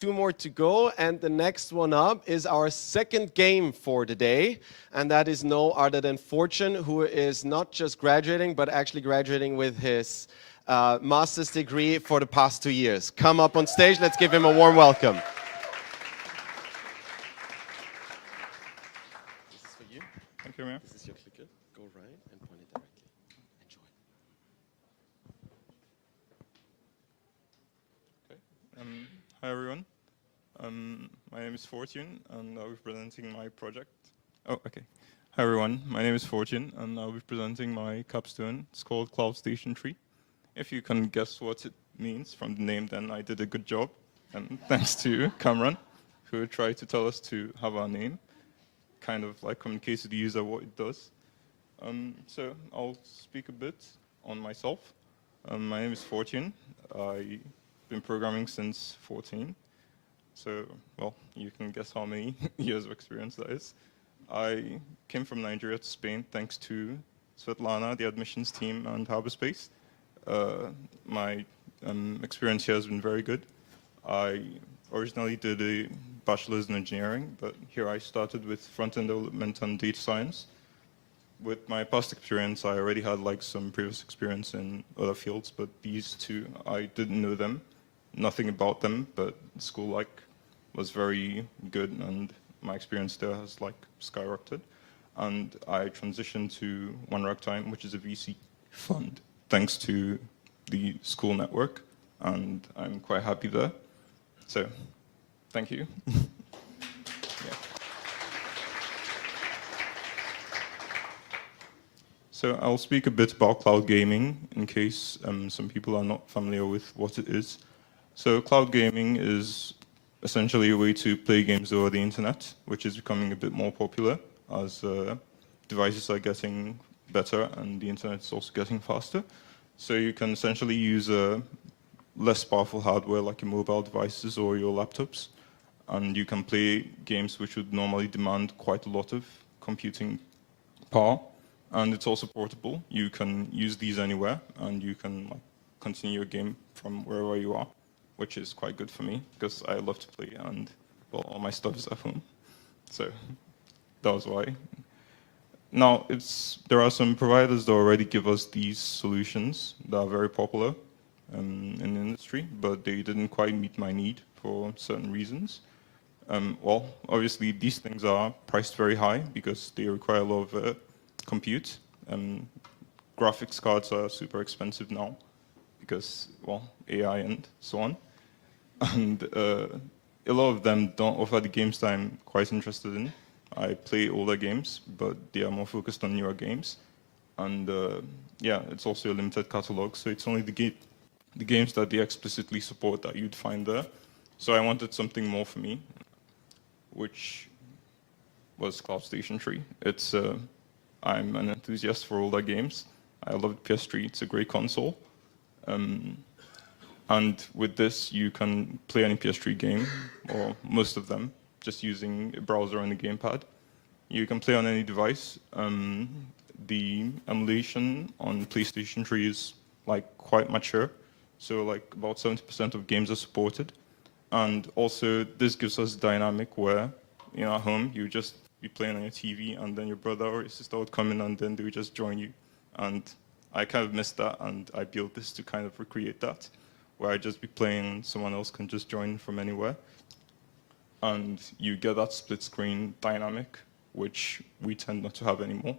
2 more to go, and the next one up is our second game for today, and that is no other than Fortune, who is not just graduating, but actually graduating with his master's degree for the past 2 years. Come up on stage, let's give him a warm welcome. This is for you. Thank you, man. This is your clicker. Go right and point it directly. Enjoy. Okay. Hi, everyone. My name is Fortune, and I'll be presenting my project. Oh, okay. Hi, everyone. My name is Fortune, and I'll be presenting my capstone. It's called CloudStation3. If you can guess what it means from the name, then I did a good job. And thanks to Cameron, who tried to tell us to have our name, kind of like communicate to the user what it does. So I'll speak a bit on myself. My name is Fortune. I've been programming since 14. So, well, you can guess how many years of experience that is. I came from Nigeria to Spain thanks to Svetlana, the admissions team, and Harborspace. My experience here has been very good. I originally did a bachelor's in engineering, but here I started with front-end development and data science. With my past experience, I already had like some previous experience in other fields, but these two, I didn't know them, nothing about them, but school was very good, and my experience there has like skyrocketed. And I transitioned to One Ragtime, which is a VC fund, thanks to the school network, and I'm quite happy there. So, thank you. Yeah. So I'll speak a bit about cloud gaming in case some people are not familiar with what it is. So cloud gaming is essentially a way to play games over the internet, which is becoming a bit more popular as devices are getting better and the internet is also getting faster. So you can essentially use less powerful hardware like your mobile devices or your laptops, and you can play games which would normally demand quite a lot of computing power. And it's also portable. You can use these anywhere, and you can continue your game from wherever you are, which is quite good for me because I love to play, and well, all my stuff is at home. So that was why. Now, there are some providers that already give us these solutions that are very popular in the industry, but they didn't quite meet my need for certain reasons. Well, obviously, these things are priced very high because they require a lot of compute. Graphics cards are super expensive now because, well, AI and so on. And a lot of them don't offer the games that I'm quite interested in. I play older games, but they are more focused on newer games. And yeah, it's also a limited catalog, so it's only the games that they explicitly support that you'd find there. So I wanted something more for me, which was CloudStation3. I'm an enthusiast for older games. I love PS3, it's a great console. And with this, you can play any PS3 game, or most of them, just using a browser and a gamepad. You can play on any device. The emulation on PlayStation 3 is quite mature, so about 70% of games are supported. And also, this gives us dynamic where, at home, you just be playing on your TV, and then your brother or your sister would come in, and then they would just join you. And I kind of missed that, and I built this to kind of recreate that, where I just be playing, and someone else can just join from anywhere. And you get that split screen dynamic, which we tend not to have anymore.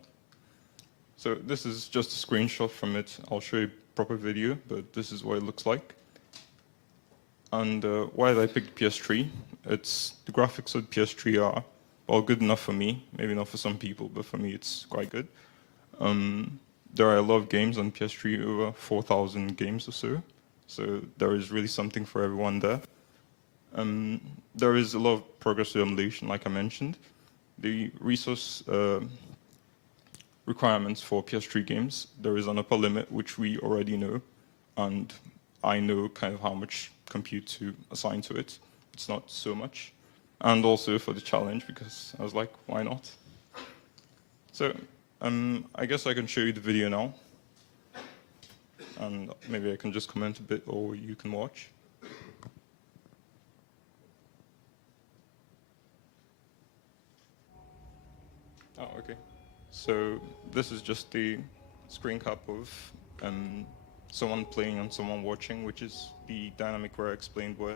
So this is just a screenshot from it. I'll show you a proper video, but this is what it looks like. And why did I pick the PS3? The graphics of the PS3 are, well, good enough for me. Maybe not for some people, but for me it's quite good. There are a lot of games on PS3, over 4,000 games or so. So there is really something for everyone there. There is a lot of progressive emulation, like I mentioned. The resource requirements for PS3 games, there is an upper limit, which we already know. And I know kind of how much compute to assign to it. It's not so much. And also for the challenge, because I was like, why not? So I guess I can show you the video now. And maybe I can just comment a bit, or you can watch. Oh, okay. So this is just the screen cap of someone playing and someone watching, which is the dynamic where I explained where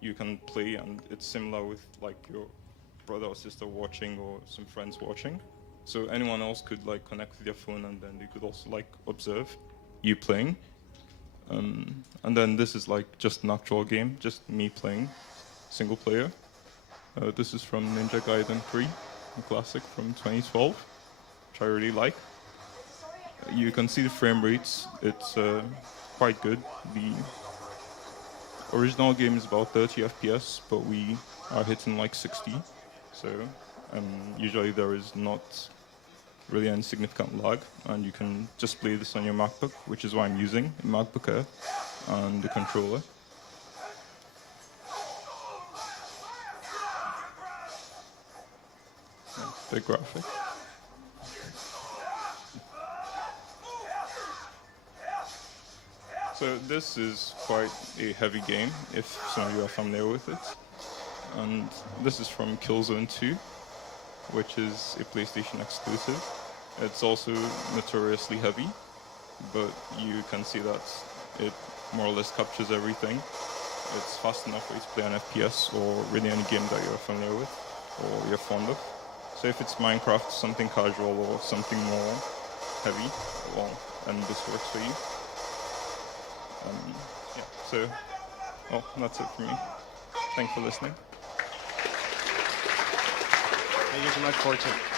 you can play and it's similar with like your brother or sister watching or some friends watching. So anyone else could like connect with their phone and then they could also like observe you playing. And then this is like just an actual game, just me playing, single player. This is from Ninja Gaiden 3, a classic from 2012, which I really like. You can see the frame rates, it's quite good. The original game is about 30 FPS, but we are hitting like 60. So usually there is not really any significant lag, and you can just play this on your MacBook, which is what I'm using, a MacBook Air, and the controller. Yeah, big graphic. So this is quite a heavy game, if some of you are familiar with it. And this is from Killzone 2, which is a PlayStation exclusive. It's also notoriously heavy, but you can see that it more or less captures everything. It's fast enough for you to play on FPS or really any game that you're familiar with or you're fond of. So if it's Minecraft, something casual or something more heavy, well, and this works for you. Yeah, so, well, that's it for me. Thanks for listening. Thank you so much, Fortune.